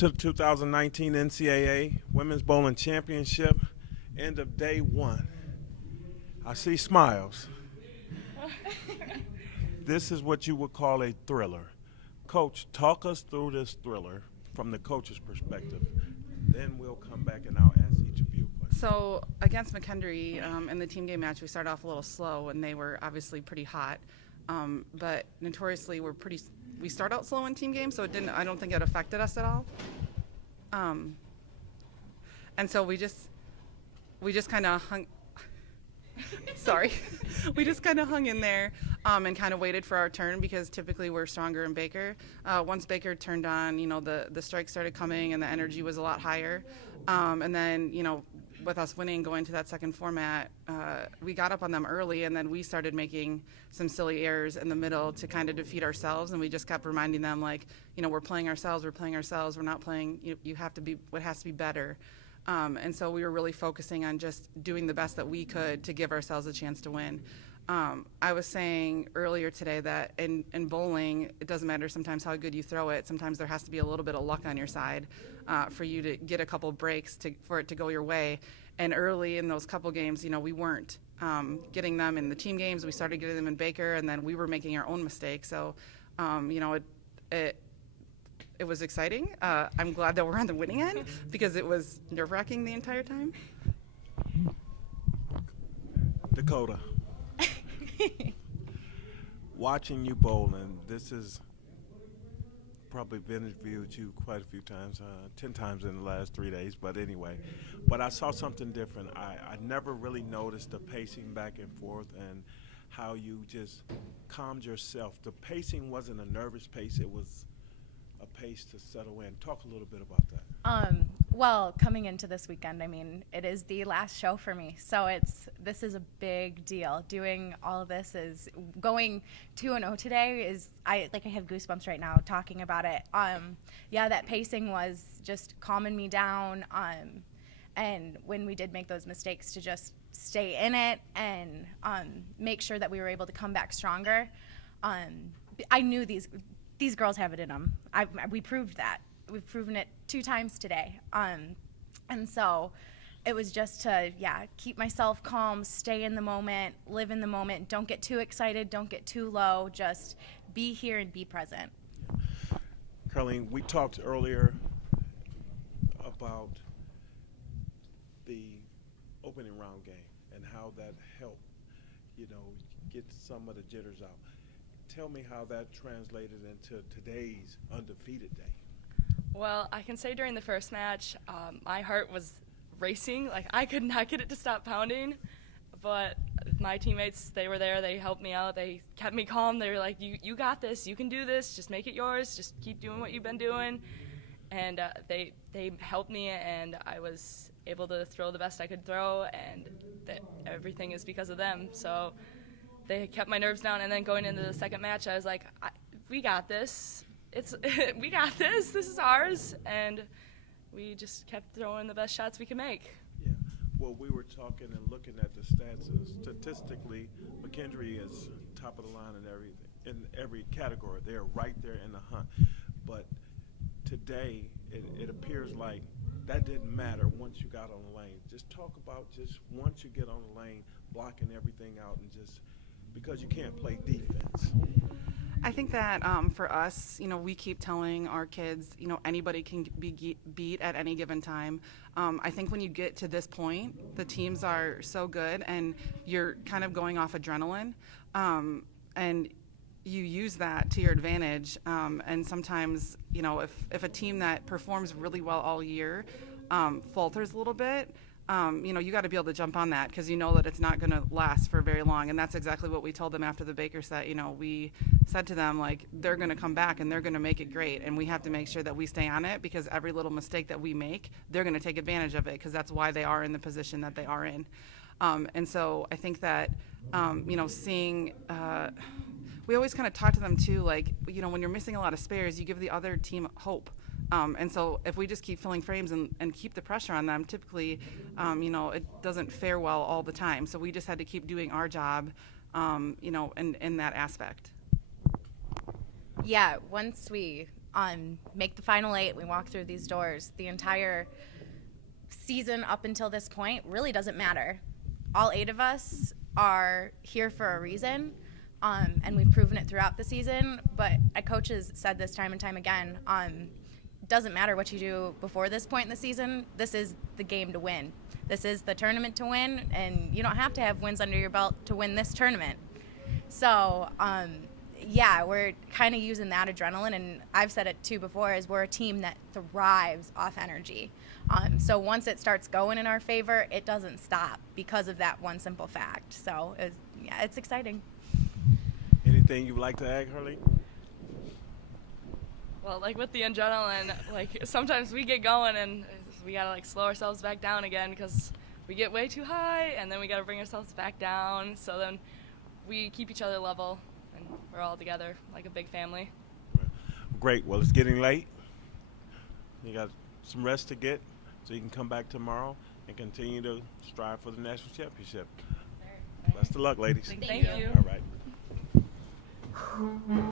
to the 2019 NCAA Women's Bowling Championship. End of day one. I see smiles. This is what you would call a thriller. Coach, talk us through this thriller from the coach's perspective. Then we'll come back and I'll ask each of you a question. So against McKendree in the team game match, we started off a little slow, and they were obviously pretty hot. But notoriously, we start out slow in team games, so I don't think it affected us at all. And so we just kind of hung. Sorry, we just kind of hung in there and kind of waited for our turn, because typically we're stronger in Baker. Once Baker turned on, the strikes started coming and the energy was a lot higher. And then, with us winning, going to that second format, we got up on them early, and then we started making some silly errors in the middle to kind of defeat ourselves. And we just kept reminding them, we're playing ourselves, we're not playing, you have to be, what has to be better. And so we were really focusing on just doing the best that we could to give ourselves a chance to win. I was saying earlier today that in bowling, it doesn't matter sometimes how good you throw it. Sometimes there has to be a little bit of luck on your side for you to get a couple breaks for it to go your way. And early in those couple games, we weren't getting them in the team games. We started getting them in Baker, and then we were making our own mistakes. So, it was exciting. I'm glad that we're on the winning end, because it was nerve-wracking the entire time. Dakota, watching you bowling, this is probably been interviewed you quite a few times, 10 times in the last 3 days, but anyway. But I saw something different. I never really noticed the pacing back and forth and how you just calmed yourself. The pacing wasn't a nervous pace, it was a pace to settle in. Talk a little bit about that. Well, coming into this weekend, it is the last show for me, so this is a big deal. Doing all of this is going 2-0 today I have goosebumps right now talking about it. That pacing was just calming me down. And when we did make those mistakes, to just stay in it and make sure that we were able to come back stronger. I knew these girls have it in them. We proved that. We've proven it 2 times today. And so it was just to, keep myself calm, stay in the moment, live in the moment. Don't get too excited. Don't get too low. Just be here and be present. Carlene, we talked earlier about the opening round game and how that helped, get some of the jitters out. Tell me how that translated into today's undefeated day. Well, I can say during the first match, my heart was racing. I could not get it to stop pounding. But my teammates, they were there. They helped me out. They kept me calm. They were like, you got this. You can do this. Just make it yours. Just keep doing what you've been doing. And they helped me, and I was able to throw the best I could throw, and everything is because of them. So they kept my nerves down, and then going into the second match, I was like, we got this. We got this. This is ours. And we just kept throwing the best shots we could make. Yeah. Well, we were talking and looking at the stats. Statistically, McKendree is top of the line in every category. They're right there in the hunt. But today, it appears like that didn't matter once you got on the lane. Just talk about just once you get on the lane, blocking everything out, and just because you can't play defense. I think that for us, we keep telling our kids, anybody can be beat at any given time. I think when you get to this point, the teams are so good and you're kind of going off adrenaline, and you use that to your advantage. And sometimes, if a team that performs really well all year falters a little bit, you got to be able to jump on that, because you know that it's not going to last for very long. And that's exactly what we told them after the Baker set. We said to them, they're going to come back and they're going to make it great. And we have to make sure that we stay on it, because every little mistake that we make, they're going to take advantage of it, because that's why they are in the position that they are in. And so I think that, seeing we always kind of talk to them too, when you're missing a lot of spares, you give the other team hope. And so if we just keep filling frames and keep the pressure on them, typically, it doesn't fare well all the time. So we just had to keep doing our job, in that aspect. Yeah, once we make the final 8. We walk through these doors. The entire season up until this point really doesn't matter. All 8 of us are here for a reason, and we've proven it throughout the season. But coaches said this time and time again, doesn't matter what you do before this point in the season. This is the game to win. This is the tournament to win, and you don't have to have wins under your belt to win this tournament. So, yeah, we're kind of using that adrenaline, and I've said it too before, is we're a team that thrives off energy. So once it starts going in our favor, it doesn't stop because of that one simple fact. So, it's exciting. Anything you'd like to add, Harley? Well, like with the adrenaline, like sometimes we get going and we gotta like slow ourselves back down again because we get way too high, and then we gotta bring ourselves back down. So then we keep each other level, and we're all together like a big family. Great. Well, it's getting late. You got some rest to get, so you can come back tomorrow and continue to strive for the national championship. Best of luck, ladies. Thank you. All right.